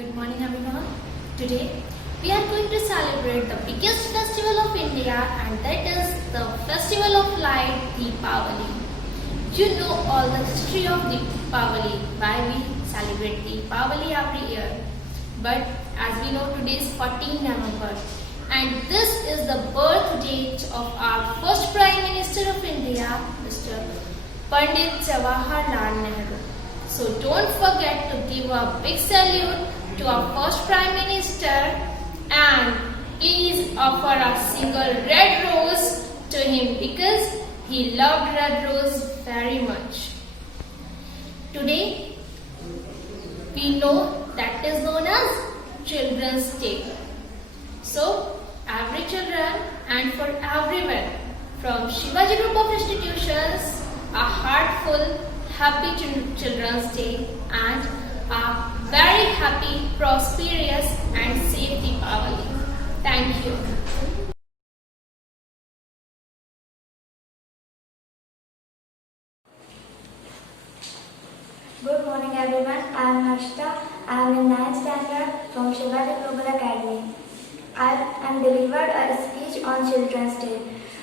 Good morning everyone. Today we are going to celebrate the biggest festival of India, and that is the Festival of Light, Deepavali. You know all the history of Deepavali, why we celebrate Deepavali every year. But as we know, today is 14 November and this is the birth date of our first Prime Minister of India, Mr. Pandit Jawaharlal Nehru. So don't forget to give a big salute to our first Prime Minister and please offer a single red rose to him because he loved red rose very much. Today we know that is known as Children's Day. So every children and for everyone from Shivaji Group of Institutions, a heartful happy Children's Day and a very happy, prosperous and safe Deepavali. Thank you. Good morning everyone. I am Harshita. I am in 9th standard from Shivaji Global Academy. I am delivered a speech on Children's Day.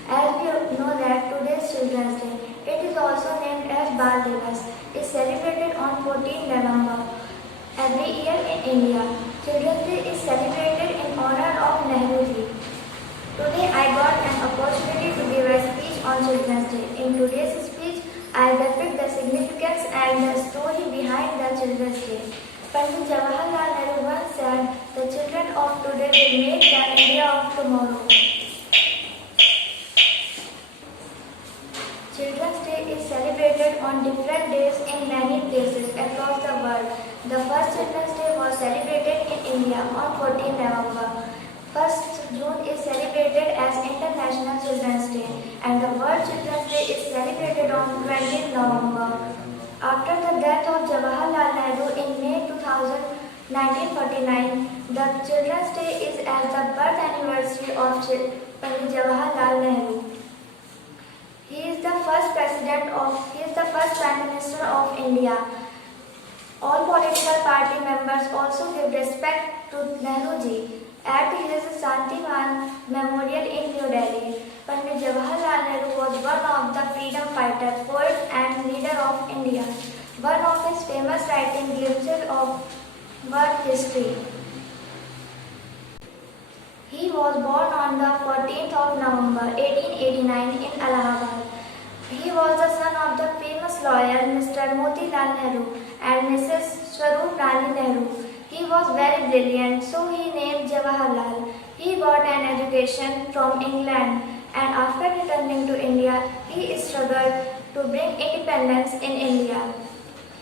As we know that today is Children's Day, it is also named as Bal Divas. It is celebrated on 14 November every year in India. Children's Day is celebrated in honor of Nehru ji. Today I got an opportunity to give a speech on Children's Day. In today's speech, I depict the significance and the story behind the Children's Day. Pandit Jawaharlal Nehru once said, "The children of today will make the India of tomorrow." Children's Day is celebrated on different days in many places across the world. The first Children's Day was celebrated in India on 14 November. 1st June is celebrated as International Children's Day and the World Children's Day is celebrated on 20th November. After the death of Jawaharlal Nehru in May 1949, the Children's Day is as the birth anniversary of Pandit Jawaharlal Nehru. He is the first Prime Minister of India. All political party members also give respect to Nehru ji at his Shantivan Memorial in New Delhi. Pandit Jawaharlal Nehru was one of the freedom fighters, poet and leader of India. One of his famous writings glimpses of world history. He was born on the 14th of November 1889 in Allahabad. He was the son of the famous lawyer Mr. Motilal Nehru and Mrs. Swarup Rani Nehru. He was very brilliant, so he named Jawaharlal. He got an education from England and after returning to India, he struggled to bring independence in India.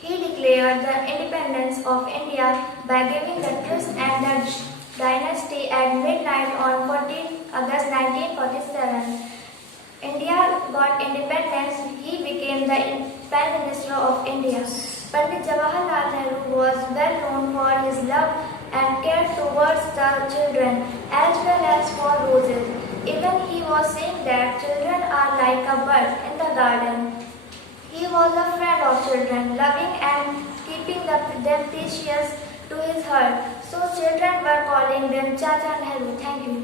He declared the independence of India by giving the tryst and the dynasty at midnight on 14 August 1947. India got independence. He became the Prime Minister of India. Pandit Jawaharlal Nehru was well known for his love and care towards the children as well as for roses. Even he was saying that children are like a bird in the garden. He was a friend of children, loving and keeping them precious to his heart. So children were calling them Chacha Nehru. Thank you.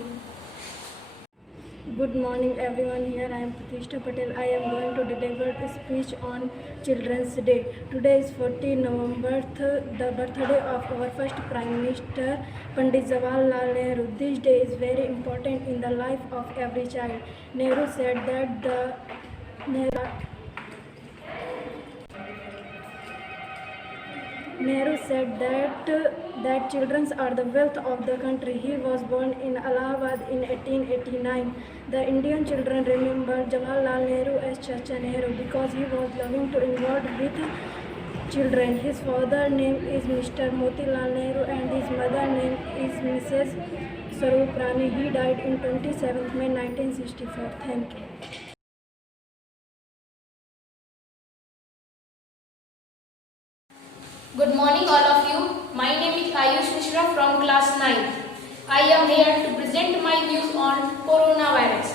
Good morning everyone. Here I am Pratishtha Patel. I am going to deliver a speech on Children's Day. Today is 14 November, the birthday of our first Prime Minister Pandit Jawaharlal Nehru. This day is very important in the life of every child. Nehru said that children are the wealth of the country. He was born in Allahabad in 1889. The Indian children remember Jawaharlal Nehru as Chacha Nehru because he was loving to involve with children. His father's name is Mr. Motilal Nehru and his mother's name is Mrs. Swarup Rani. He died in 27th May 1964. Thank you. Good morning all of you. My name is Ayush Mishra from class 9. I am here to present my views on coronavirus.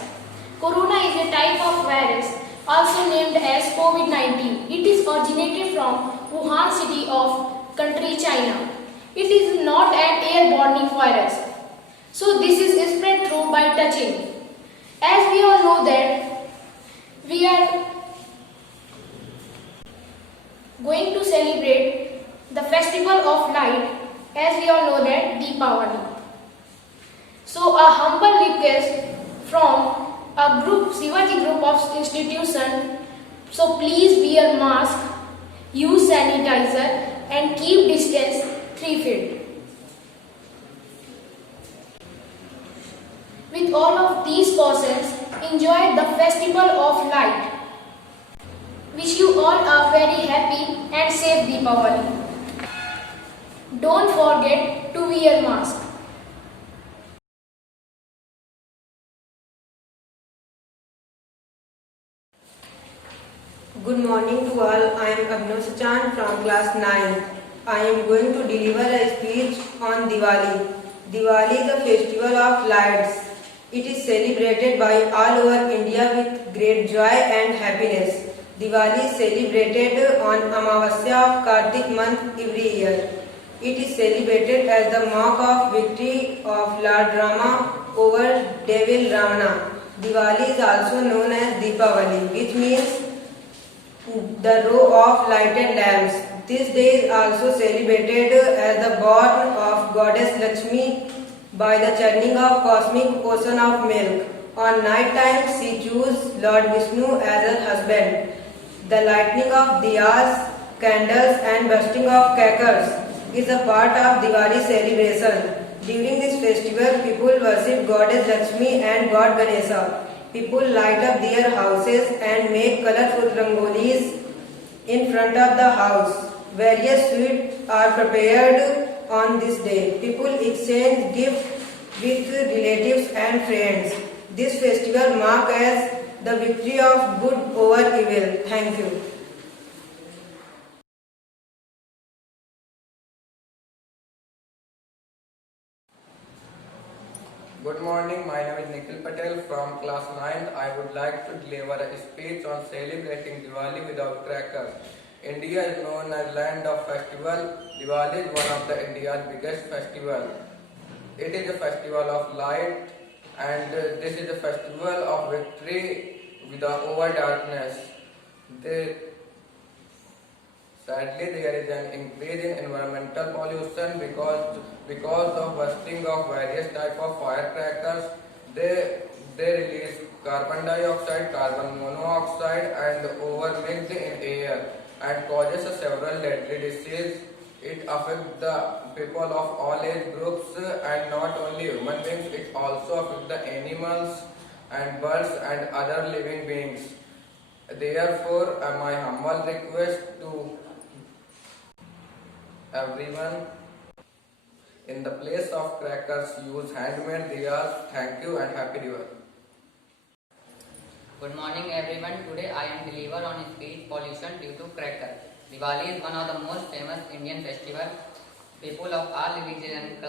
Corona is a type of virus also named as COVID-19. It is originated from Wuhan city of country China. It is not an airborne virus. So this is spread through by touching. As we all know that we are going to celebrate the festival of light, as we all know that Deepavali. So a humble request from a group, Shivaji group of institution. So please wear mask, use sanitizer and keep distance 3 feet. With all of these cautions, enjoy the festival of light. Wish you all a very happy and safe Deepavali. Don't forget to wear mask. Good morning to all. I am Abhinav Sachan from class 9. I am going to deliver a speech on Diwali. Diwali is a festival of lights. It is celebrated by all over India with great joy and happiness. Diwali is celebrated on Amavasya of Kartik month every year. It is celebrated as the mark of victory of Lord Rama over devil Ravana. Diwali is also known as Deepavali, which means the row of lighted lamps. This day is also celebrated as the born of goddess Lakshmi by the churning of cosmic ocean of milk. On night time, she chose Lord Vishnu as her husband. The lighting of diyas, candles and bursting of crackers is a part of Diwali celebration. During this festival, people worship goddess Lakshmi and god Ganesha. People light up their houses and make colorful rangolis in front of the house. Various sweets are prepared on this day. People exchange gifts with relatives and friends. This festival marks as the victory of good over evil. Thank you. Good morning, my name is Nikhil Patel from class 9. I would like to deliver a speech on celebrating Diwali without crackers. India is known as land of festival. Diwali is one of the India's biggest festival. It is a festival of light and this is a festival of victory over darkness. Sadly, there is an increase in environmental pollution because of bursting of various type of firecrackers. They release carbon dioxide, carbon monoxide, and overmixed in air and causes several deadly diseases. It affects the people of all age groups and not only human beings. It also affects the animals and birds and other living beings. Therefore, my humble request to everyone, in the place of crackers, use handmade diyas. Thank you and happy Diwali. Good morning everyone. Today I am deliver on speech pollution due to cracker. Diwali is one of the most famous Indian festival. People of all religion and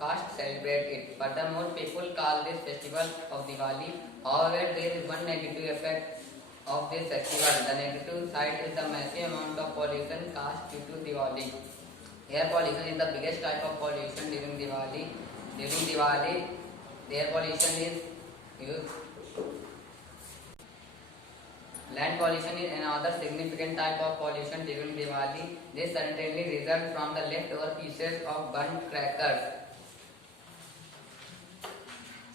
caste celebrate it. Furthermore, people call this festival of Diwali. However, there is one negative effect of this festival. The negative side is the massive amount of pollution caused due to Diwali. Air pollution is the biggest type of pollution during Diwali. During Diwali, air pollution is used. Land pollution is another significant type of pollution during Diwali. This certainly results from the leftover pieces of burnt crackers.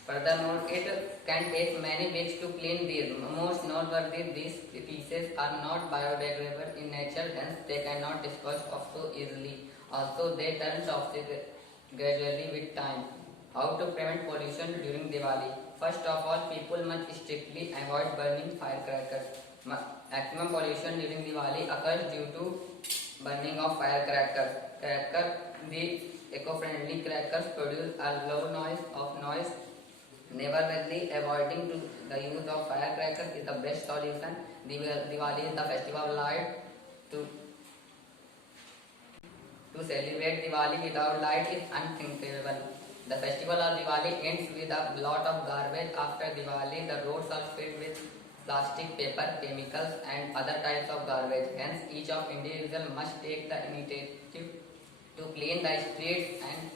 Furthermore, it can take many weeks to clean these. Most noteworthy, these pieces are not biodegradable in nature, hence they cannot dispose of so easily. Also, they turn toxic gradually with time. How to prevent pollution during Diwali? First of all, people must strictly avoid burning firecrackers. Maximum pollution during Diwali occurs due to burning of firecrackers. The eco-friendly crackers produce a low noise. Nevertheless, avoiding the use of firecrackers is the best solution. Diwali is the festival of light. To celebrate Diwali without light is unthinkable. The festival of Diwali ends with a lot of garbage. After Diwali, the roads are filled with plastic, paper, chemicals and other types of garbage. Hence, each of individual must take the initiative to clean the streets and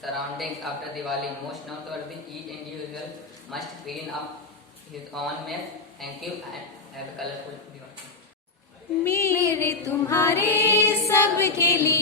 surroundings after Diwali. Most noteworthy, each individual must clean up his own mess. Thank you and have a colorful Diwali. मेरे तुम्हारे सबके लिए